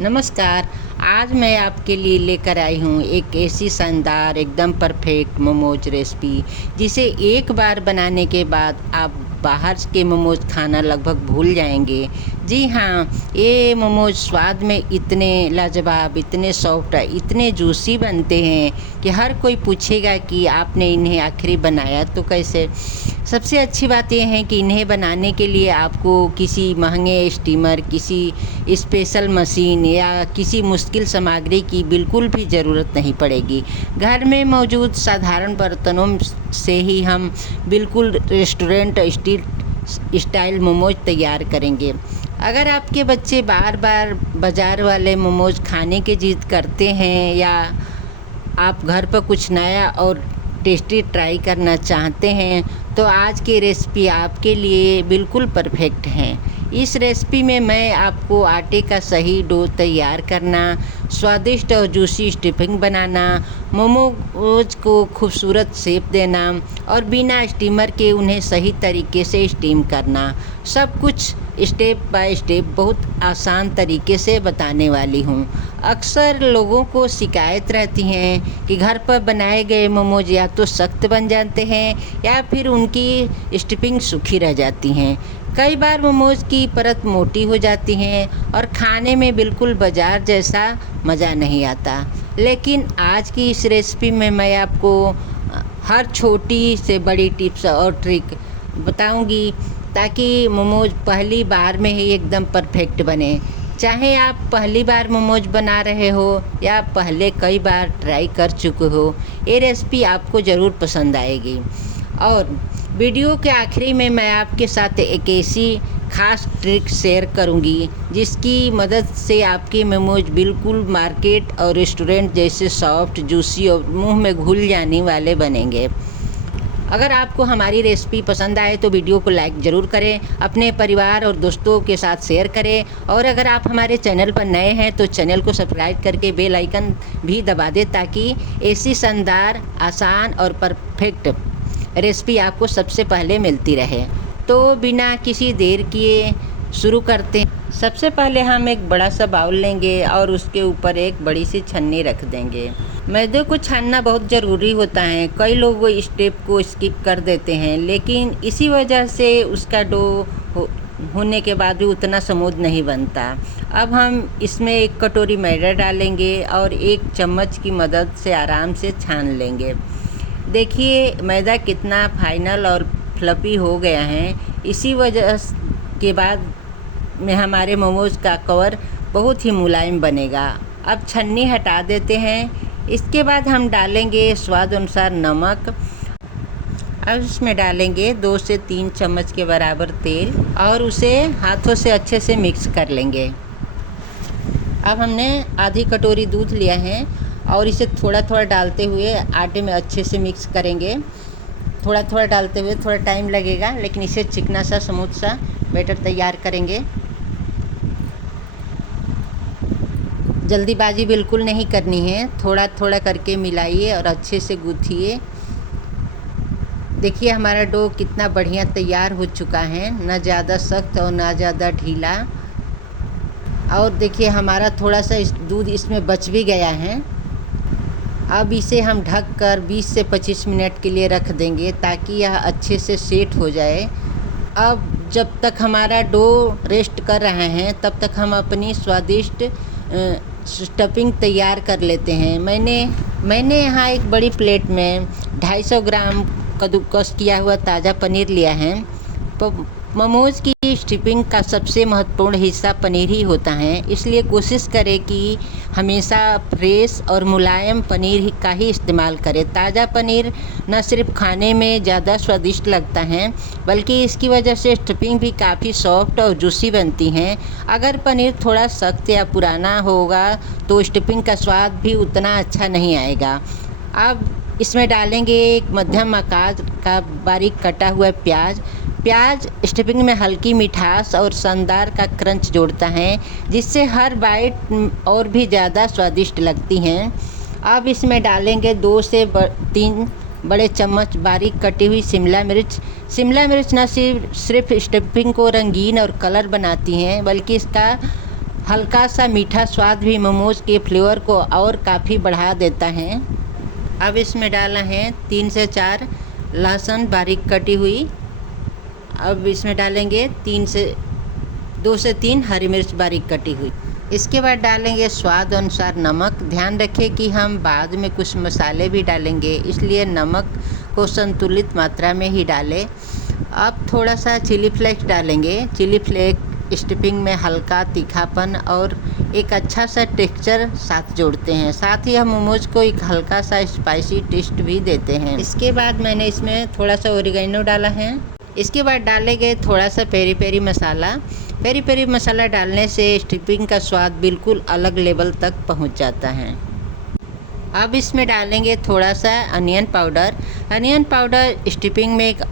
नमस्कार। आज मैं आपके लिए लेकर आई हूँ एक ऐसी शानदार एकदम परफेक्ट मोमोज रेसिपी जिसे एक बार बनाने के बाद आप बाहर के मोमोज खाना लगभग भूल जाएंगे। जी हाँ, ये मोमोज स्वाद में इतने लाजवाब, इतने सॉफ्ट, इतने जूसी बनते हैं कि हर कोई पूछेगा कि आपने इन्हें आखिर बनाया तो कैसे। सबसे अच्छी बात यह है कि इन्हें बनाने के लिए आपको किसी महंगे स्टीमर, किसी स्पेशल मशीन या किसी मुश्किल सामग्री की बिल्कुल भी ज़रूरत नहीं पड़ेगी। घर में मौजूद साधारण बर्तनों से ही हम बिल्कुल रेस्टोरेंट स्टाइल मोमोज तैयार करेंगे। अगर आपके बच्चे बार बार बाज़ार वाले मोमोज खाने की जिद करते हैं या आप घर पर कुछ नया और टेस्टी ट्राई करना चाहते हैं तो आज की रेसिपी आपके लिए बिल्कुल परफेक्ट है। इस रेसिपी में मैं आपको आटे का सही डो तैयार करना, स्वादिष्ट और जूसी स्टफिंग बनाना, मोमोज को खूबसूरत शेप देना और बिना स्टीमर के उन्हें सही तरीके से स्टीम करना, सब कुछ स्टेप बाय स्टेप बहुत आसान तरीके से बताने वाली हूँ। अक्सर लोगों को शिकायत रहती हैं कि घर पर बनाए गए मोमोज या तो सख्त बन जाते हैं या फिर उनकी स्टफिंग सूखी रह जाती हैं। कई बार मोमोज की परत मोटी हो जाती हैं और खाने में बिल्कुल बाजार जैसा मज़ा नहीं आता। लेकिन आज की इस रेसिपी में मैं आपको हर छोटी से बड़ी टिप्स और ट्रिक बताऊंगी ताकि मोमोज पहली बार में ही एकदम परफेक्ट बने। चाहे आप पहली बार मोमोज बना रहे हो या पहले कई बार ट्राई कर चुके हो, ये रेसिपी आपको ज़रूर पसंद आएगी। और वीडियो के आखिरी में मैं आपके साथ एक ऐसी ख़ास ट्रिक शेयर करूंगी जिसकी मदद से आपके मोमोज बिल्कुल मार्केट और रेस्टोरेंट जैसे सॉफ्ट, जूसी और मुंह में घुल जाने वाले बनेंगे। अगर आपको हमारी रेसिपी पसंद आए तो वीडियो को लाइक ज़रूर करें, अपने परिवार और दोस्तों के साथ शेयर करें और अगर आप हमारे चैनल पर नए हैं तो चैनल को सब्सक्राइब करके बेल आइकन भी दबा दें ताकि ऐसी शानदार, आसान और परफेक्ट रेसिपी आपको सबसे पहले मिलती रहे। तो बिना किसी देर किए शुरू करते हैं। सबसे पहले हम एक बड़ा सा बाउल लेंगे और उसके ऊपर एक बड़ी सी छन्नी रख देंगे। मैदे को छानना बहुत ज़रूरी होता है। कई लोग वो स्टेप को स्किप कर देते हैं, लेकिन इसी वजह से उसका डो होने के बाद भी उतना स्मूथ नहीं बनता। अब हम इसमें एक कटोरी मैदा डालेंगे और एक चम्मच की मदद से आराम से छान लेंगे। देखिए मैदा कितना फाइनल और फ्लफी हो गया है। इसी वजह के बाद में हमारे मोमोज का कवर बहुत ही मुलायम बनेगा। अब छन्नी हटा देते हैं। इसके बाद हम डालेंगे स्वाद अनुसार नमक। अब इसमें डालेंगे 2 से 3 चम्मच के बराबर तेल और उसे हाथों से अच्छे से मिक्स कर लेंगे। अब हमने आधी कटोरी दूध लिया है और इसे थोड़ा थोड़ा डालते हुए आटे में अच्छे से मिक्स करेंगे। थोड़ा थोड़ा डालते हुए थोड़ा टाइम लगेगा, लेकिन इसे चिकना सा स्मूथ सा बैटर तैयार करेंगे। जल्दीबाजी बिल्कुल नहीं करनी है, थोड़ा थोड़ा करके मिलाइए और अच्छे से गूँथिए। देखिए हमारा डो कितना बढ़िया तैयार हो चुका है, ना ज़्यादा सख्त और ना ज़्यादा ढीला। और देखिए हमारा थोड़ा सा दूध इसमें बच भी गया है। अब इसे हम ढककर 20 से 25 मिनट के लिए रख देंगे ताकि यह अच्छे से सेट हो जाए। अब जब तक हमारा डो रेस्ट कर रहे हैं तब तक हम अपनी स्वादिष्ट स्टफिंग तैयार कर लेते हैं। मैंने यहाँ एक बड़ी प्लेट में 250 ग्राम कद्दूकस किया हुआ ताज़ा पनीर लिया है। तो मोमोज की स्टफिंग का सबसे महत्वपूर्ण हिस्सा पनीर ही होता है, इसलिए कोशिश करें कि हमेशा फ्रेश और मुलायम पनीर का ही इस्तेमाल करें। ताज़ा पनीर न सिर्फ खाने में ज़्यादा स्वादिष्ट लगता है बल्कि इसकी वजह से स्टफिंग भी काफ़ी सॉफ्ट और जूसी बनती हैं। अगर पनीर थोड़ा सख्त या पुराना होगा तो स्टफिंग का स्वाद भी उतना अच्छा नहीं आएगा। अब इसमें डालेंगे एक मध्यम आकार का बारीक कटा हुआ प्याज स्टफिंग में हल्की मिठास और शानदार का क्रंच जोड़ता है, जिससे हर बाइट और भी ज़्यादा स्वादिष्ट लगती हैं। अब इसमें डालेंगे 2 से 3 बड़े चम्मच बारीक कटी हुई शिमला मिर्च न सिर्फ स्टफिंग को रंगीन और कलर बनाती हैं बल्कि इसका हल्का सा मीठा स्वाद भी मोमोज के फ्लेवर को और काफ़ी बढ़ा देता है। अब इसमें डाला है 3 से 4 लहसुन बारीक कटी हुई। अब इसमें डालेंगे 2 से 3 हरी मिर्च बारीक कटी हुई। इसके बाद डालेंगे स्वाद अनुसार नमक। ध्यान रखें कि हम बाद में कुछ मसाले भी डालेंगे, इसलिए नमक को संतुलित मात्रा में ही डालें। अब थोड़ा सा चिली फ्लेक्स डालेंगे। चिली फ्लेक्स स्टफिंग में हल्का तीखापन और एक अच्छा सा टेक्सचर साथ जोड़ते हैं। साथ ही हम मोमोज को एक हल्का सा स्पाइसी टेस्ट भी देते हैं। इसके बाद मैंने इसमें थोड़ा सा ओरिगेनो डाला है। इसके बाद डालेंगे थोड़ा सा पेरी पेरी मसाला। पेरी पेरी मसाला डालने से स्टफिंग का स्वाद बिल्कुल अलग लेवल तक पहुंच जाता है। अब इसमें डालेंगे थोड़ा सा onion powder. Onion powder stuffing में एक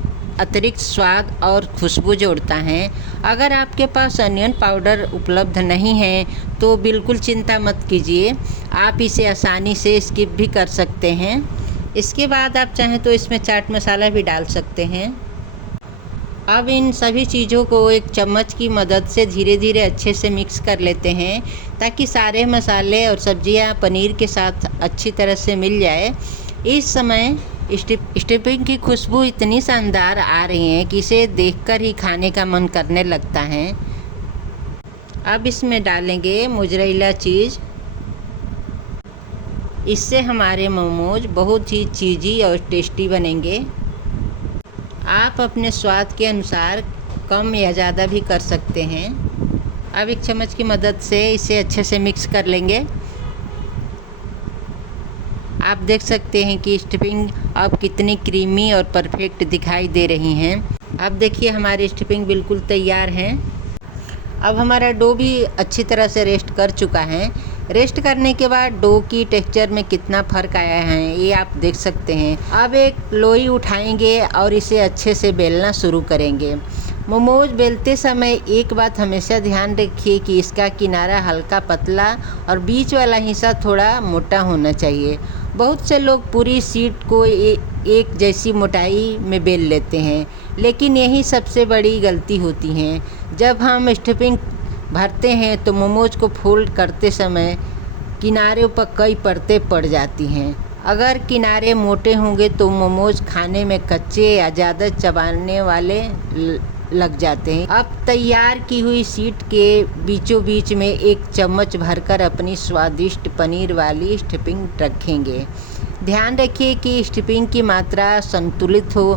अतिरिक्त स्वाद और खुशबू जोड़ता है। अगर आपके पास अनियन पाउडर उपलब्ध नहीं है तो बिल्कुल चिंता मत कीजिए, आप इसे आसानी से स्किप भी कर सकते हैं। इसके बाद आप चाहें तो इसमें चाट मसाला भी डाल सकते हैं। अब इन सभी चीज़ों को एक चम्मच की मदद से धीरे धीरे अच्छे से मिक्स कर लेते हैं, ताकि सारे मसाले और सब्जियां पनीर के साथ अच्छी तरह से मिल जाए। इस समय स्टफिंग की खुशबू इतनी शानदार आ रही है कि इसे देखकर ही खाने का मन करने लगता है। अब इसमें डालेंगे मोज़रेला चीज़। इससे हमारे मोमोज बहुत ही चीज़ी और टेस्टी बनेंगे। आप अपने स्वाद के अनुसार कम या ज़्यादा भी कर सकते हैं। अब एक चम्मच की मदद से इसे अच्छे से मिक्स कर लेंगे। आप देख सकते हैं कि स्टफिंग अब कितनी क्रीमी और परफेक्ट दिखाई दे रही हैं। अब देखिए हमारी स्टफिंग बिल्कुल तैयार है। अब हमारा डो भी अच्छी तरह से रेस्ट कर चुका है। रेस्ट करने के बाद डो की टेक्सचर में कितना फ़र्क आया है ये आप देख सकते हैं। अब एक लोई उठाएंगे और इसे अच्छे से बेलना शुरू करेंगे। मोमोज बेलते समय एक बात हमेशा ध्यान रखिए कि इसका किनारा हल्का पतला और बीच वाला हिस्सा थोड़ा मोटा होना चाहिए। बहुत से लोग पूरी शीट को एक जैसी मोटाई में बेल लेते हैं, लेकिन यही सबसे बड़ी गलती होती है। जब हम स्टफिंग भरते हैं तो मोमोज को फोल्ड करते समय किनारों पर कई परतें पड़ जाती हैं। अगर किनारे मोटे होंगे तो मोमोज खाने में कच्चे या ज़्यादा चबाने वाले लग जाते हैं। अब तैयार की हुई शीट के बीचों बीच में एक चम्मच भरकर अपनी स्वादिष्ट पनीर वाली स्टफिंग रखेंगे। ध्यान रखिए कि स्टफिंग की मात्रा संतुलित हो।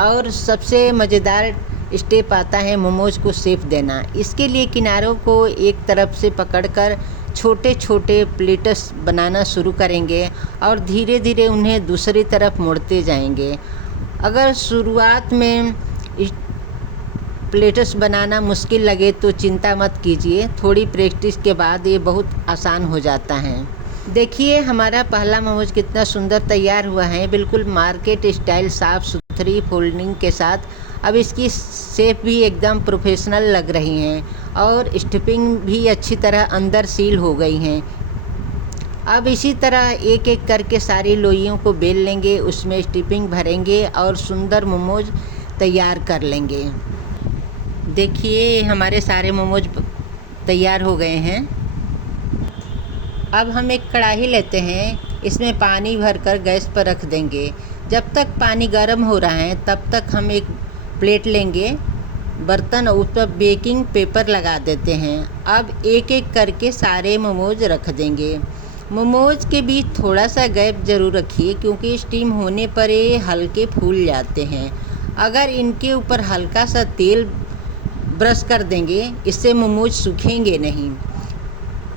और सबसे मज़ेदार स्टेप आता है मोमोज को शेप देना। इसके लिए किनारों को एक तरफ से पकड़कर छोटे छोटे प्लेट्स बनाना शुरू करेंगे और धीरे धीरे उन्हें दूसरी तरफ मोड़ते जाएंगे। अगर शुरुआत में प्लेट्स बनाना मुश्किल लगे तो चिंता मत कीजिए, थोड़ी प्रैक्टिस के बाद ये बहुत आसान हो जाता है। देखिए हमारा पहला मोमोज कितना सुंदर तैयार हुआ है, बिल्कुल मार्केट स्टाइल साफ़ सुथरी फोल्डिंग के साथ। अब इसकी शेप भी एकदम प्रोफेशनल लग रही हैं और स्टफिंग भी अच्छी तरह अंदर सील हो गई हैं। अब इसी तरह एक एक करके सारी लोइयों को बेल लेंगे, उसमें स्टफिंग भरेंगे और सुंदर मोमोज तैयार कर लेंगे। देखिए हमारे सारे मोमोज तैयार हो गए हैं। अब हम एक कढ़ाई लेते हैं, इसमें पानी भरकर गैस पर रख देंगे। जब तक पानी गर्म हो रहा है तब तक हम एक प्लेट लेंगे, बर्तन उस पर बेकिंग पेपर लगा देते हैं। अब एक एक करके सारे मोमोज रख देंगे। मोमोज के बीच थोड़ा सा गैप ज़रूर रखिए, क्योंकि स्टीम होने पर ये हल्के फूल जाते हैं। अगर इनके ऊपर हल्का सा तेल ब्रश कर देंगे, इससे मोमोज सूखेंगे नहीं।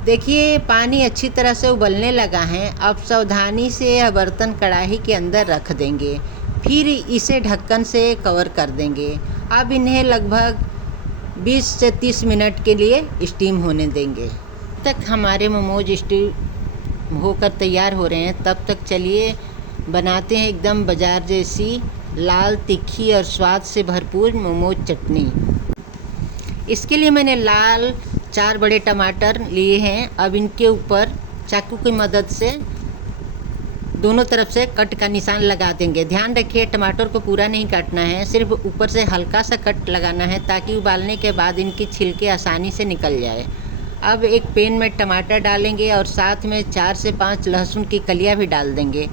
देखिए पानी अच्छी तरह से उबलने लगा है। अब सावधानी से यह बर्तन कढ़ाई के अंदर रख देंगे, फिर इसे ढक्कन से कवर कर देंगे। अब इन्हें लगभग 20 से 30 मिनट के लिए स्टीम होने देंगे। तब तक हमारे मोमोज स्टीम होकर तैयार हो रहे हैं, तब तक चलिए बनाते हैं एकदम बाजार जैसी लाल तीखी और स्वाद से भरपूर मोमोज चटनी। इसके लिए मैंने लाल 4 बड़े टमाटर लिए हैं। अब इनके ऊपर चाकू की मदद से दोनों तरफ से कट का निशान लगा देंगे। ध्यान रखिए टमाटर को पूरा नहीं काटना है, सिर्फ ऊपर से हल्का सा कट लगाना है, ताकि उबालने के बाद इनकी छिलके आसानी से निकल जाए। अब एक पैन में टमाटर डालेंगे और साथ में 4 से 5 लहसुन की कलियां भी डाल देंगे।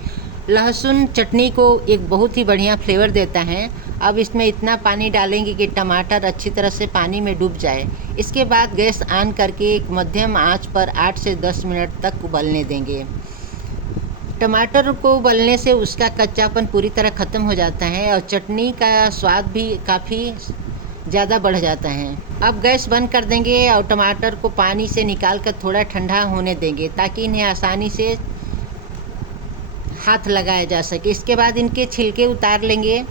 लहसुन चटनी को एक बहुत ही बढ़िया फ्लेवर देता है। अब इसमें इतना पानी डालेंगे कि टमाटर अच्छी तरह से पानी में डूब जाए। इसके बाद गैस ऑन करके एक मध्यम आंच पर 8 से 10 मिनट तक उबलने देंगे। टमाटर को उबलने से उसका कच्चापन पूरी तरह ख़त्म हो जाता है और चटनी का स्वाद भी काफ़ी ज़्यादा बढ़ जाता है। अब गैस बंद कर देंगे और टमाटर को पानी से निकाल कर थोड़ा ठंडा होने देंगे ताकि इन्हें आसानी से हाथ लगाया जा सके। इसके बाद इनके छिलके उतार लेंगे।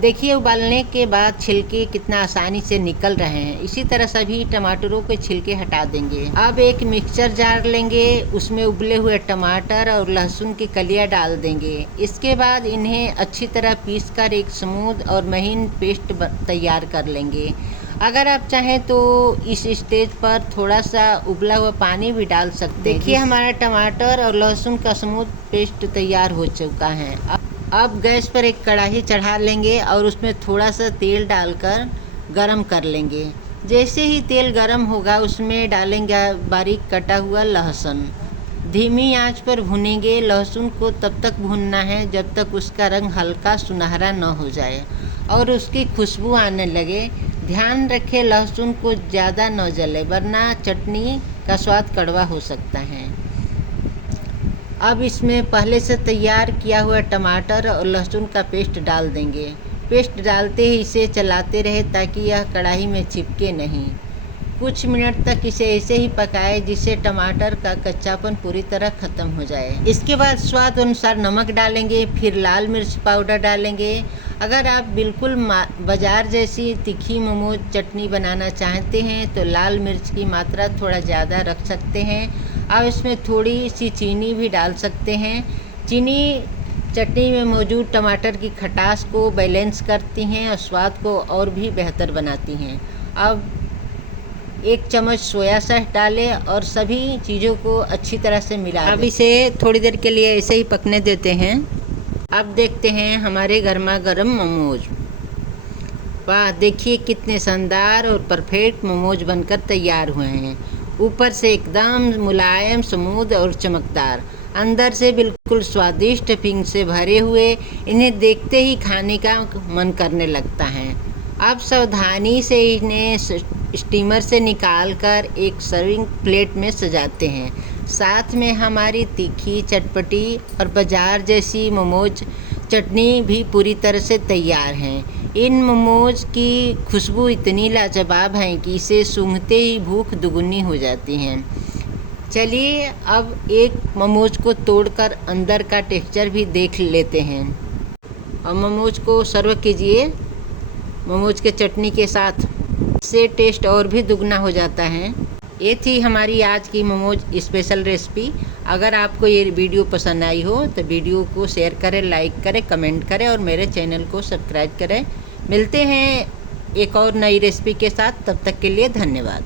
देखिए उबालने के बाद छिलके कितना आसानी से निकल रहे हैं। इसी तरह सभी टमाटरों के छिलके हटा देंगे। अब एक मिक्सचर जार लेंगे, उसमें उबले हुए टमाटर और लहसुन की कलियां डाल देंगे। इसके बाद इन्हें अच्छी तरह पीसकर एक स्मूथ और महीन पेस्ट तैयार कर लेंगे। अगर आप चाहें तो इस स्टेज पर थोड़ा सा उबला हुआ पानी भी डाल सकते हैं। देखिए हमारा टमाटर और लहसुन का स्मूथ पेस्ट तैयार हो चुका है। अब गैस पर एक कढ़ाई चढ़ा लेंगे और उसमें थोड़ा सा तेल डालकर गरम कर लेंगे। जैसे ही तेल गरम होगा उसमें डालेंगे बारीक कटा हुआ लहसुन। धीमी आंच पर भुनेंगे। लहसुन को तब तक भूनना है जब तक उसका रंग हल्का सुनहरा न हो जाए और उसकी खुशबू आने लगे। ध्यान रखें लहसुन को ज़्यादा न जले वरना चटनी का स्वाद कड़वा हो सकता है। अब इसमें पहले से तैयार किया हुआ टमाटर और लहसुन का पेस्ट डाल देंगे। पेस्ट डालते ही इसे चलाते रहे ताकि यह कढ़ाई में चिपके नहीं। कुछ मिनट तक इसे ऐसे ही पकाएं जिससे टमाटर का कच्चापन पूरी तरह ख़त्म हो जाए। इसके बाद स्वाद अनुसार नमक डालेंगे, फिर लाल मिर्च पाउडर डालेंगे। अगर आप बिल्कुल बाज़ार जैसी तीखी मोमोज चटनी बनाना चाहते हैं तो लाल मिर्च की मात्रा थोड़ा ज़्यादा रख सकते हैं। आप इसमें थोड़ी सी चीनी भी डाल सकते हैं। चीनी चटनी में मौजूद टमाटर की खटास को बैलेंस करती हैं और स्वाद को और भी बेहतर बनाती हैं। अब 1 चम्मच सोया सॉस डालें और सभी चीज़ों को अच्छी तरह से मिला दें। अब इसे थोड़ी देर के लिए ऐसे ही पकने देते हैं। अब देखते हैं हमारे गर्मा गर्म मोमोज। वाह, देखिए कितने शानदार और परफेक्ट मोमोज बनकर तैयार हुए हैं। ऊपर से एकदम मुलायम, स्मूथ और चमकदार, अंदर से बिल्कुल स्वादिष्ट फिंग से भरे हुए। इन्हें देखते ही खाने का मन करने लगता है। अब सावधानी से इन्हें स्टीमर से निकालकर एक सर्विंग प्लेट में सजाते हैं। साथ में हमारी तीखी, चटपटी और बाजार जैसी मोमोज चटनी भी पूरी तरह से तैयार हैं। इन मोमोज की खुशबू इतनी लाजवाब है कि इसे सूंघते ही भूख दुगुनी हो जाती है। चलिए अब एक मोमोज को तोड़कर अंदर का टेक्सचर भी देख लेते हैं और मोमोज को सर्व कीजिए मोमोज के चटनी के साथ। इससे टेस्ट और भी दुगना हो जाता है। ये थी हमारी आज की मोमोज स्पेशल रेसिपी। अगर आपको ये वीडियो पसंद आई हो तो वीडियो को शेयर करें, लाइक करें, कमेंट करें और मेरे चैनल को सब्सक्राइब करें। मिलते हैं एक और नई रेसिपी के साथ, तब तक के लिए धन्यवाद।